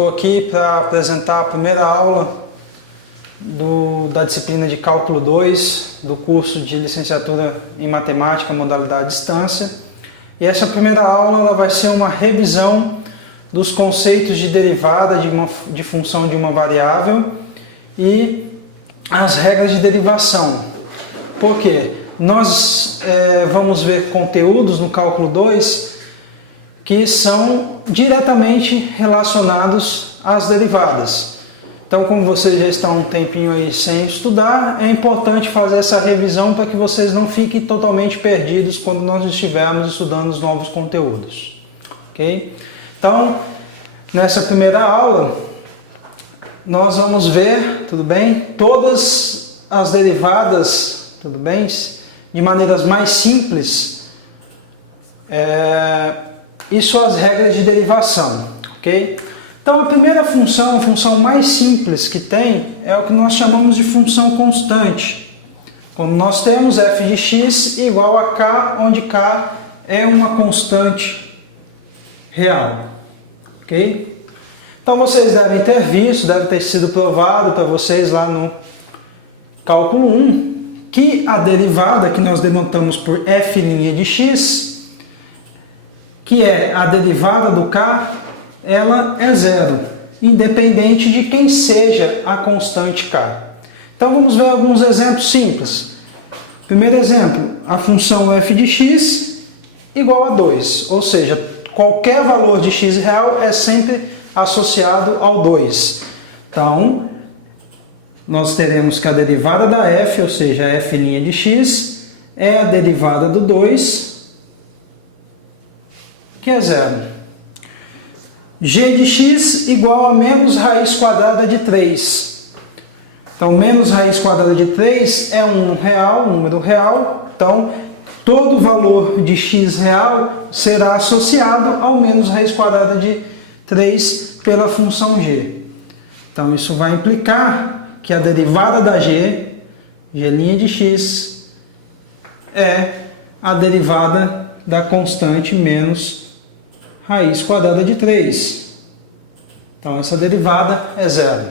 Estou aqui para apresentar a primeira aula da disciplina de Cálculo 2 do curso de Licenciatura em Matemática, modalidade distância. E essa primeira aula ela vai ser uma revisão dos conceitos de derivada de função de uma variável e as regras de derivação. Por quê? Nós vamos ver conteúdos no Cálculo 2 que são diretamente relacionados às derivadas. Então, como vocês já estão um tempinho aí sem estudar, é importante fazer essa revisão para que vocês não fiquem totalmente perdidos quando nós estivermos estudando os novos conteúdos. Ok? Então, nessa primeira aula, nós vamos ver, tudo bem? Todas as derivadas, tudo bem? De maneiras mais simples, e suas regras de derivação, ok? Então a primeira função, a função mais simples que tem, é o que nós chamamos de função constante. Quando nós temos f de x igual a k, onde k é uma constante real, ok? Então vocês devem ter visto, deve ter sido provado para vocês lá no cálculo 1, que a derivada que nós denotamos por f' de x, que é a derivada do k, ela é zero, independente de quem seja a constante k. Então vamos ver alguns exemplos simples. Primeiro exemplo, a função f de x igual a 2, ou seja, qualquer valor de x real é sempre associado ao 2. Então, nós teremos que a derivada da f, ou seja, f' de x, é a derivada do 2, que é zero. G de x igual a menos raiz quadrada de 3. Então, menos raiz quadrada de 3 é um número real. Então, todo valor de x real será associado ao menos raiz quadrada de 3 pela função g. Então, isso vai implicar que a derivada da g, g' de x, é a derivada da constante menos raiz quadrada de 3. Então, essa derivada é zero.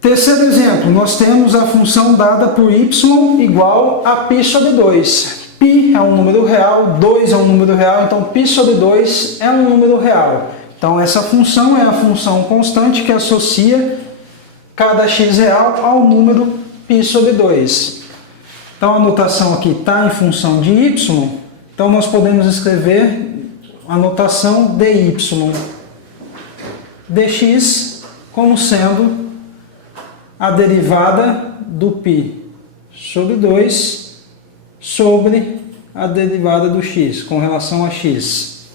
Terceiro exemplo, nós temos a função dada por y igual a π sobre 2. Π é um número real, 2 é um número real, então π sobre 2 é um número real. Então, essa função é a função constante que associa cada x real ao número π sobre 2. Então, a notação aqui está em função de y, então nós podemos escrever a notação dy dx como sendo a derivada do π sobre 2 sobre a derivada do x com relação a x.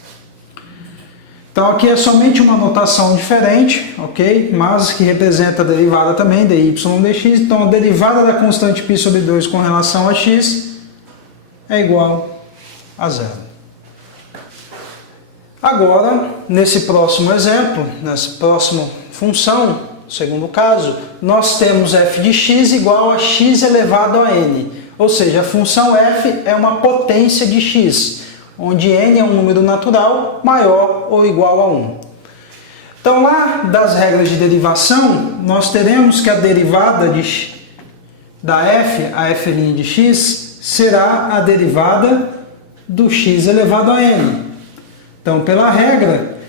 Então aqui é somente uma notação diferente, ok? Mas que representa a derivada também, dy dx. Então a derivada da constante π sobre 2 com relação a x é igual a zero. Agora, nesse próximo exemplo, nessa próxima função, segundo caso, nós temos f de x igual a x elevado a n. Ou seja, a função f é uma potência de x, onde n é um número natural maior ou igual a 1. Então, lá das regras de derivação, nós teremos que a derivada da f, a f' de x, será a derivada do x elevado a n. Então, pela regra,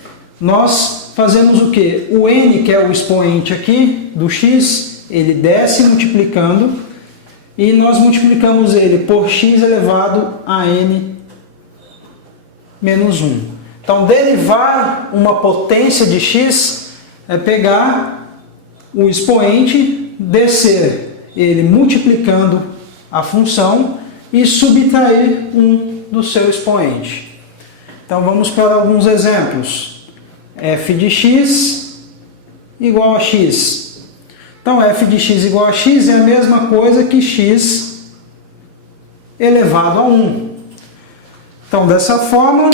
nós fazemos o quê? O n, que é o expoente aqui do x, ele desce multiplicando e nós multiplicamos ele por x elevado a n menos 1. Então, derivar uma potência de x é pegar o expoente, descer ele multiplicando a função e subtrair 1 do seu expoente. Então, vamos para alguns exemplos. F de x igual a x. Então, f de x igual a x é a mesma coisa que x elevado a 1. Então, dessa forma,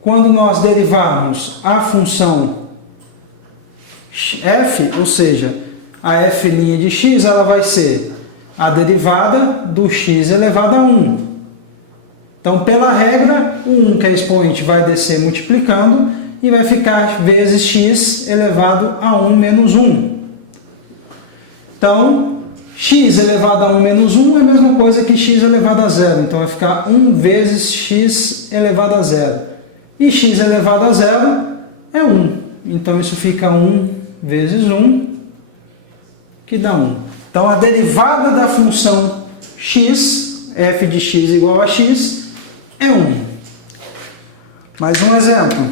quando nós derivarmos a função f, ou seja, a f' de x, ela vai ser a derivada do x elevado a 1. Então, pela regra, o 1, que é expoente, vai descer multiplicando e vai ficar vezes x elevado a 1 menos 1. Então, x elevado a 1 menos 1 é a mesma coisa que x elevado a 0. Então, vai ficar 1 vezes x elevado a 0. E x elevado a 0 é 1. Então, isso fica 1 vezes 1, que dá 1. Então, a derivada da função x, f de x igual a x, é 1. Mais um exemplo.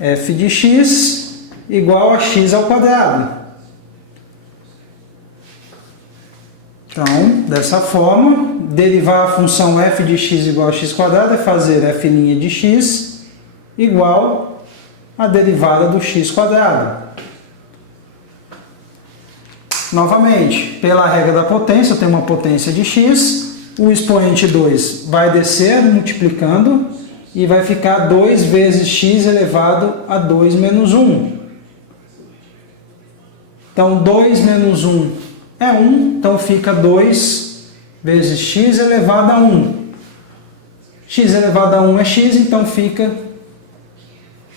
F de x igual a x ao quadrado. Então, dessa forma, derivar a função f de x igual a x quadrado é fazer f' de x igual a derivada do x quadrado. Novamente, pela regra da potência, eu tenho uma potência de x, o expoente 2 vai descer multiplicando e vai ficar 2 vezes x elevado a 2 menos 1. Então, 2 menos 1 é 1, então fica 2 vezes x elevado a 1. X elevado a 1 é x, então fica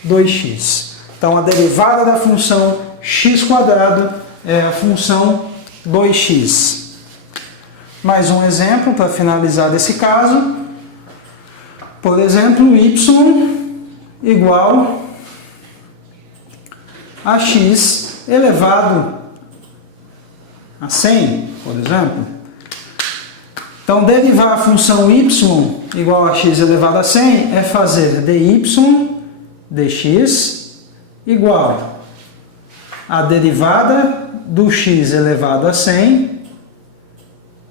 2x. Então, a derivada da função x quadrado é a função 2x. Mais um exemplo para finalizar desse caso. Por exemplo, y igual a x elevado a 100, por exemplo. Então, derivar a função y igual a x elevado a 100 é fazer dy dx igual a derivada do x elevado a 100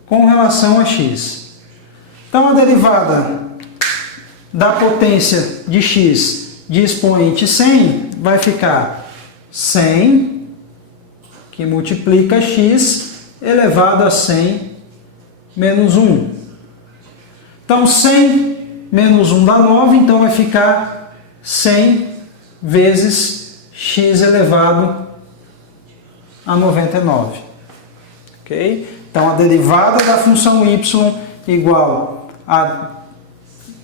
com relação a x. Então, a derivada da potência de x de expoente 100 vai ficar 100, que multiplica x elevado a 100 menos 1. Então, 100 menos 1 dá 9, então vai ficar 100 vezes x elevado a 99. Ok? Então, a derivada da função y igual a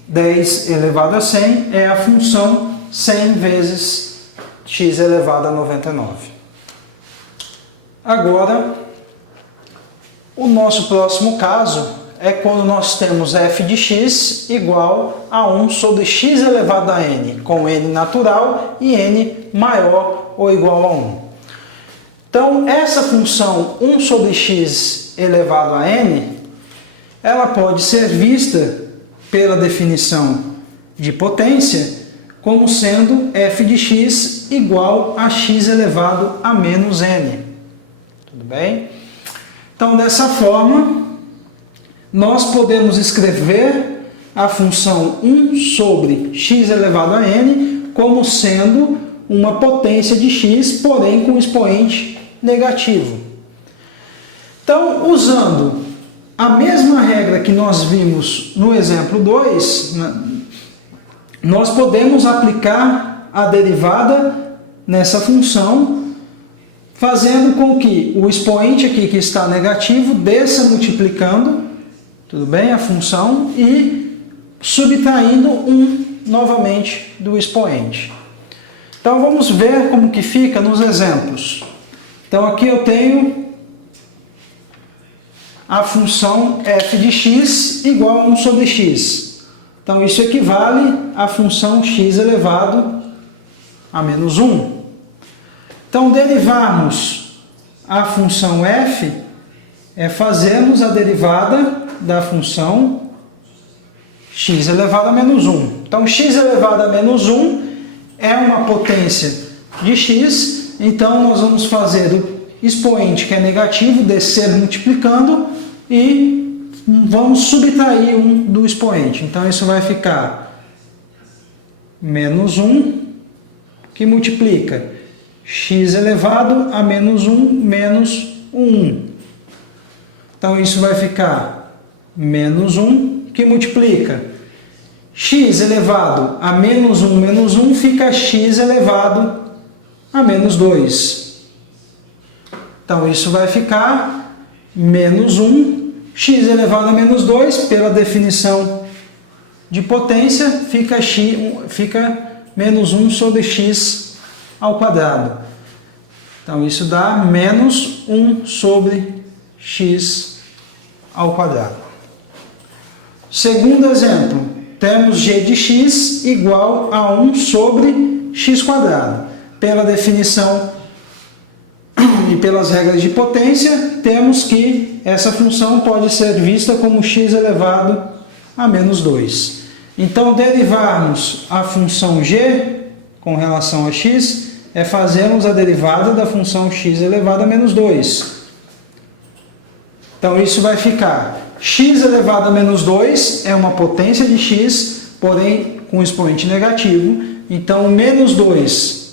10 elevado a 100 é a função 100 vezes x elevado a 99. Agora, o nosso próximo caso é quando nós temos f de x igual a 1 sobre x elevado a n, com n natural e n maior ou igual a 1. Então, essa função 1 sobre x elevado a n, ela pode ser vista pela definição de potência como sendo f de x igual a x elevado a menos n. Tudo bem? Então, dessa forma, nós podemos escrever a função 1 sobre x elevado a n como sendo uma potência de x, porém com expoente negativo. Então, usando a mesma regra que nós vimos no exemplo 2, nós podemos aplicar a derivada nessa função, fazendo com que o expoente aqui que está negativo desça multiplicando, tudo bem, a função, e subtraindo 1 novamente do expoente. Então, vamos ver como que fica nos exemplos. Então, aqui eu tenho a função f de x igual a 1 sobre x. Então, isso equivale à função x elevado a menos 1. Então, derivarmos a função f é fazermos a derivada da função x elevado a menos 1. Então, x elevado a menos 1 é uma potência de x, então nós vamos fazer o expoente, que é negativo, descer multiplicando e vamos subtrair 1 do expoente. Então, isso vai ficar menos 1, que multiplica x elevado a menos 1 menos 1. Então, isso vai ficar menos 1, que multiplica x elevado a menos 1 fica x elevado a menos 2. Então, isso vai ficar menos 1, x elevado a menos 2, pela definição de potência, fica menos 1 sobre x ao quadrado. Então, isso dá menos 1 sobre x ao quadrado. Segundo exemplo, temos g de x igual a 1 sobre x quadrado. Pela definição e pelas regras de potência, temos que essa função pode ser vista como x elevado a menos 2. Então, derivarmos a função g com relação a x é fazermos a derivada da função x elevado a menos 2. Então, isso vai ficar x elevado a menos 2 é uma potência de x, porém com expoente negativo. Então, o menos 2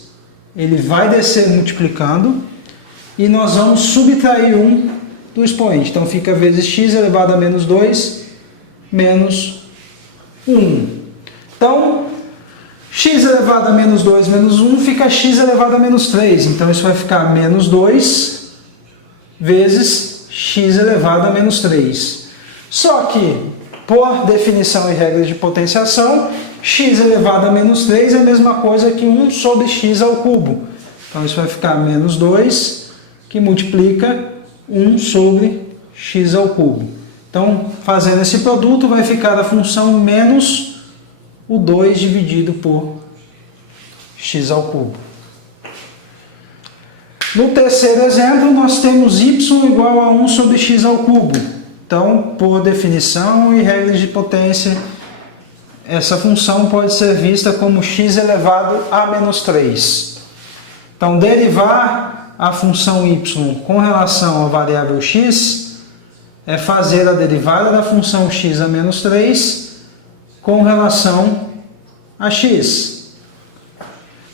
ele vai descer multiplicando e nós vamos subtrair 1 do expoente. Então, fica vezes x elevado a menos 2 menos 1. Então, x elevado a menos 2 menos 1 fica x elevado a menos 3. Então, isso vai ficar menos 2 vezes x elevado a menos 3. Só que, por definição e regras de potenciação, x elevado a menos 3 é a mesma coisa que 1 sobre x ao cubo. Então, isso vai ficar menos 2, que multiplica 1 sobre x ao cubo. Então, fazendo esse produto, vai ficar a função menos o 2 dividido por x ao cubo. No terceiro exemplo, nós temos y igual a 1 sobre x ao cubo. Então, por definição e regras de potência, essa função pode ser vista como x elevado a menos 3. Então, derivar a função y com relação à variável x é fazer a derivada da função x a menos 3 com relação a x.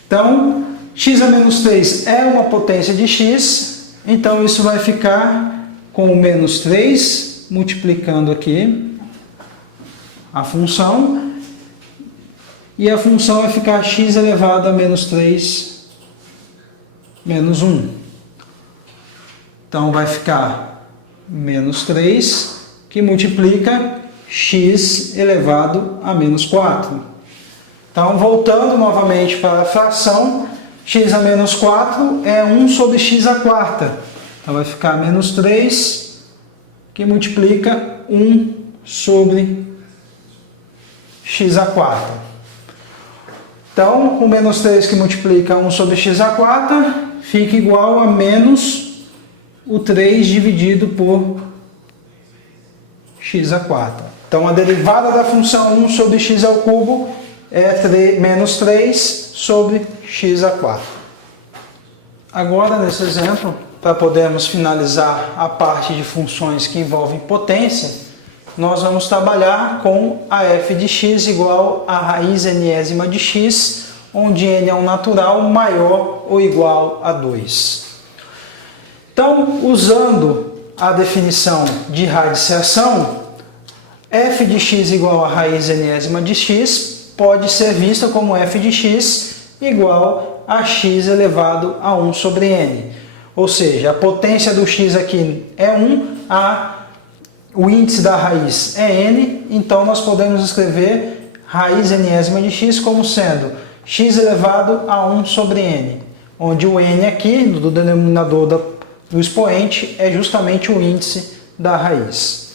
Então, x a menos 3 é uma potência de x, então isso vai ficar com o menos 3, multiplicando aqui a função, e a função vai ficar x elevado a menos 3 menos 1. Então, vai ficar menos 3, que multiplica x elevado a menos 4. Então, voltando novamente para a fração, x a menos 4 é 1 sobre x à quarta. Então, vai ficar menos 3, que multiplica 1 sobre x à quarta. Então, o menos 3 que multiplica 1 sobre x à quarta fica igual a menos o 3 dividido por x à quarta. Então, a derivada da função 1 sobre x ao cubo é menos 3 sobre x à quarta. Agora, nesse exemplo, para podermos finalizar a parte de funções que envolvem potência, nós vamos trabalhar com a f de x igual a raiz nésima de x, onde n é um natural maior ou igual a 2. Então, usando a definição de radiciação, f de x igual a raiz nésima de x pode ser vista como f de x igual a x elevado a 1 sobre n. Ou seja, a potência do x aqui é 1, o índice da raiz é n, então nós podemos escrever raiz nésima de x como sendo x elevado a 1 sobre n, onde o n aqui, do denominador do expoente, é justamente o índice da raiz.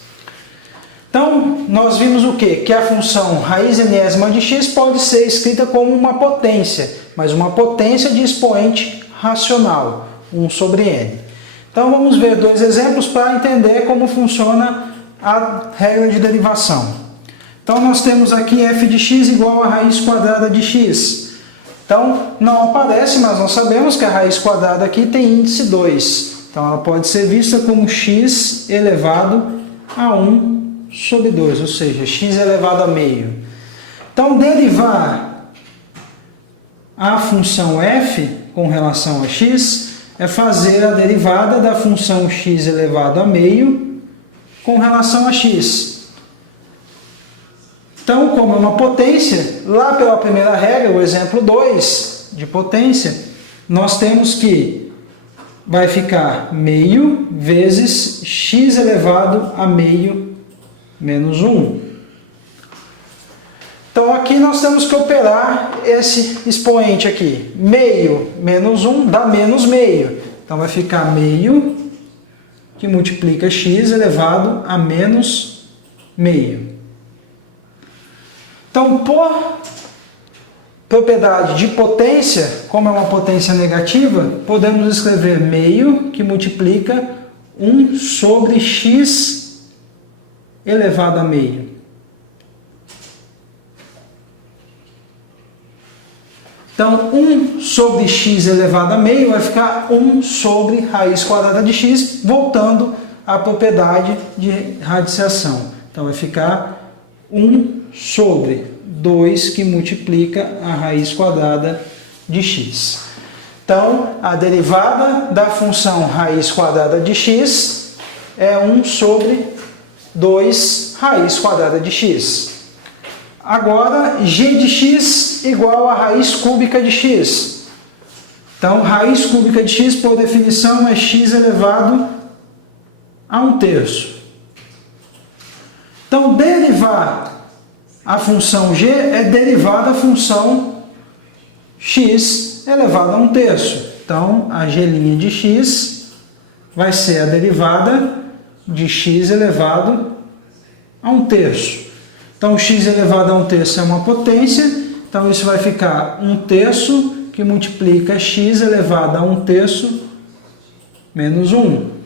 Então, nós vimos o quê? Que a função raiz nésima de x pode ser escrita como uma potência, mas uma potência de expoente racional, 1 sobre n. Então, vamos ver dois exemplos para entender como funciona a regra de derivação. Então, nós temos aqui f de x igual a raiz quadrada de x. Então, não aparece, mas nós sabemos que a raiz quadrada aqui tem índice 2. Então, ela pode ser vista como x elevado a 1 sobre 2, ou seja, x elevado a meio. Então, derivar a função f com relação a x é fazer a derivada da função x elevado a meio com relação a x. Então, como é uma potência, lá pela primeira regra, o exemplo 2 de potência, nós temos que vai ficar meio vezes x elevado a meio menos 1. Então aqui nós temos que operar esse expoente aqui. Meio menos 1 dá menos meio. Então vai ficar meio que multiplica x elevado a menos meio. Então, por propriedade de potência, como é uma potência negativa, podemos escrever meio que multiplica 1 sobre x elevado a meio. Então, 1 sobre x elevado a meio vai ficar 1 sobre raiz quadrada de x, voltando à propriedade de radiciação. Então, vai ficar 1 sobre 2 que multiplica a raiz quadrada de x. Então, a derivada da função raiz quadrada de x é 1 sobre 2 raiz quadrada de x. Agora, g de x igual a raiz cúbica de x. Então, raiz cúbica de x, por definição, é x elevado a 1/3. Então, derivar a função g é derivar da função x elevado a 1/3. Então, a g' de x vai ser a derivada de x elevado a 1/3. Então, x elevado a 1/3 é uma potência, então isso vai ficar 1/3 que multiplica x elevado a 1/3 menos 1.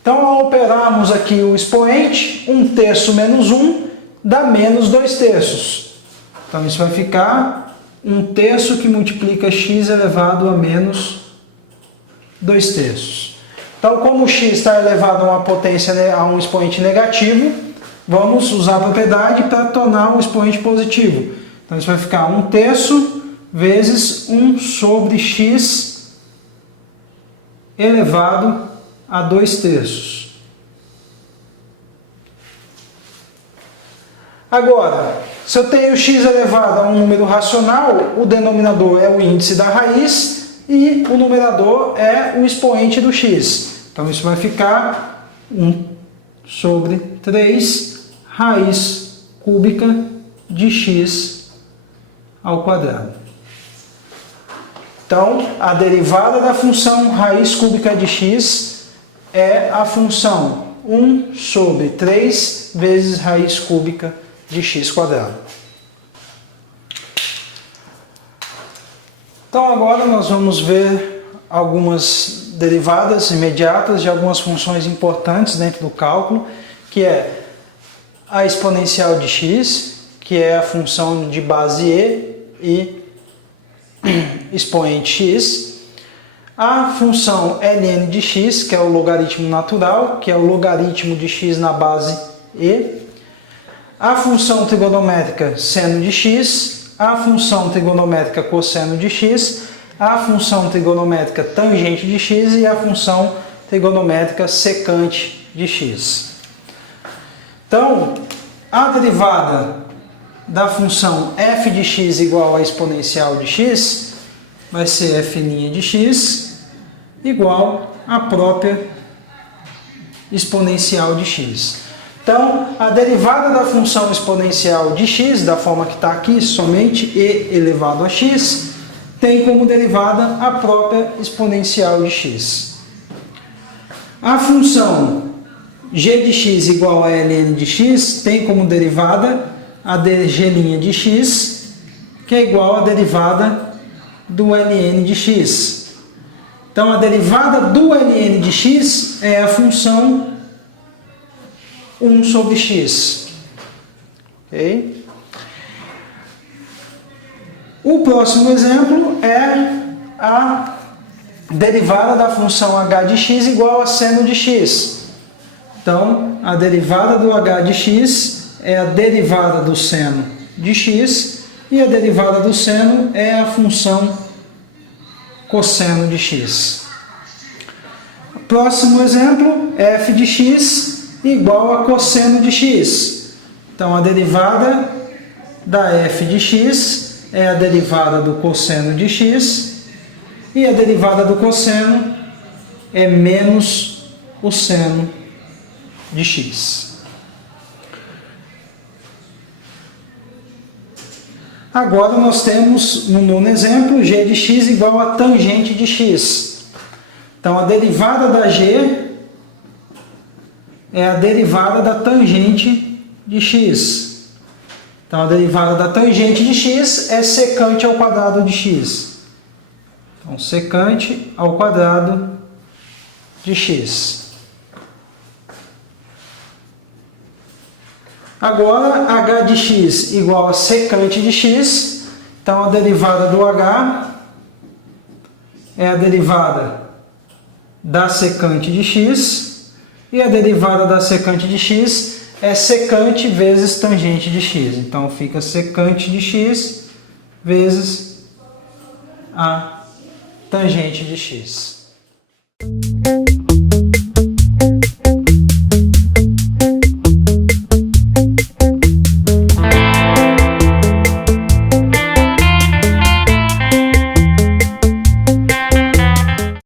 Então, ao operarmos aqui o expoente, 1/3 menos 1 dá menos 2/3. Então, isso vai ficar 1/3 que multiplica x elevado a menos 2/3. Então, como o x está elevado a uma potência, a um expoente negativo, vamos usar a propriedade para tornar o expoente positivo. Então, isso vai ficar 1/3 vezes 1 sobre x elevado a 2/3. Agora, se eu tenho x elevado a um número racional, o denominador é o índice da raiz e o numerador é o expoente do x. Então, isso vai ficar 1 sobre 3 raiz cúbica de x ao quadrado. Então, a derivada da função raiz cúbica de x é a função 1 sobre 3 vezes raiz cúbica de x quadrado. Então, agora nós vamos ver algumas derivadas imediatas de algumas funções importantes dentro do cálculo, que é a exponencial de x, que é a função de base e expoente x, a função ln de x, que é o logaritmo natural, que é o logaritmo de x na base e, a função trigonométrica seno de x, a função trigonométrica cosseno de x, a função trigonométrica tangente de x e a função trigonométrica secante de x. Então, a derivada da função f de x igual a exponencial de x vai ser f' de x igual à própria exponencial de x. Então, a derivada da função exponencial de x, da forma que está aqui, somente e elevado a x, tem como derivada a própria exponencial de x. A função g de x igual a ln de x tem como derivada a dg' de x, que é igual à derivada do ln de x. Então, a derivada do ln de x é a função 1 sobre x. Ok? O próximo exemplo é a derivada da função h de x igual a seno de x. Então, a derivada do h de x é a derivada do seno de x e a derivada do seno é a função cosseno de x. Próximo exemplo, f de x igual a cosseno de x. Então, a derivada da f de x é a derivada do cosseno de x e a derivada do cosseno é menos o seno de x. Agora nós temos, no nono exemplo, g de x igual a tangente de x. Então, a derivada da g é a derivada da tangente de x. Então, a derivada da tangente de x é secante ao quadrado de x. Então, secante ao quadrado de x. Agora, h de x igual a secante de x. Então, a derivada do h é a derivada da secante de x. E a derivada da secante de x é secante vezes tangente de x. Então, fica secante de x vezes a tangente de x.